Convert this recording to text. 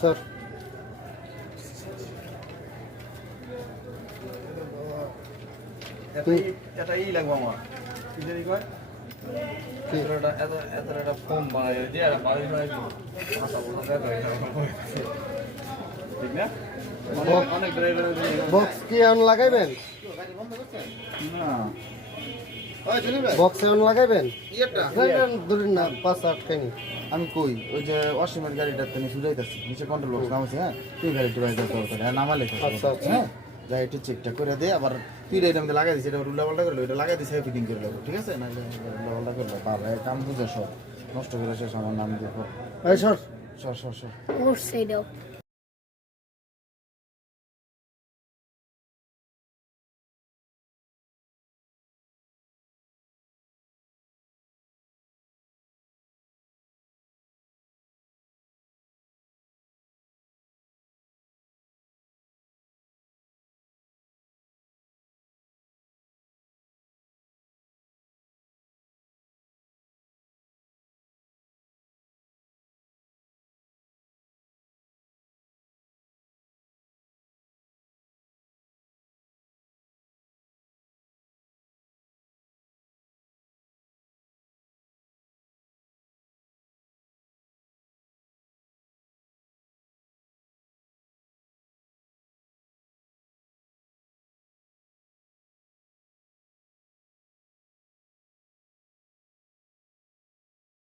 Sir এটাই লাগবে আমার কি জানি কয় এতটা ফোন বানাই দিয়ে আর বাড়ি বাড়ি মাথা বলতে ঠিক না অনেক ড্রাইভার বক্স কি অন লাগাইবেন না বক্সে অন লাগাইবেন ধরেন না 5-8 কানি আমি কই ওই যে অসীমের গাড়িটা তুমি সুজাইতেছি নিচে কন্ট্রোল বক্স নামাইছে হ্যাঁ তুই গাড়িটা বাইরে দরকার হ্যাঁ নামালে আচ্ছা আচ্ছা হ্যাঁ যাই একটু চেকটা করে দে আবার তুই এটা মধ্যে লাগাই দিস এটা উল্টা পাল্টা করলো এটা লাগাই দিস ফিটিং করে দেবো ঠিক আছে না উল্টা পাল্টা করলো বাবা এই কাম বুঝে সব নষ্ট করে শেষ আমার নাম দিয়ে এই সর সর সর সর Or say no.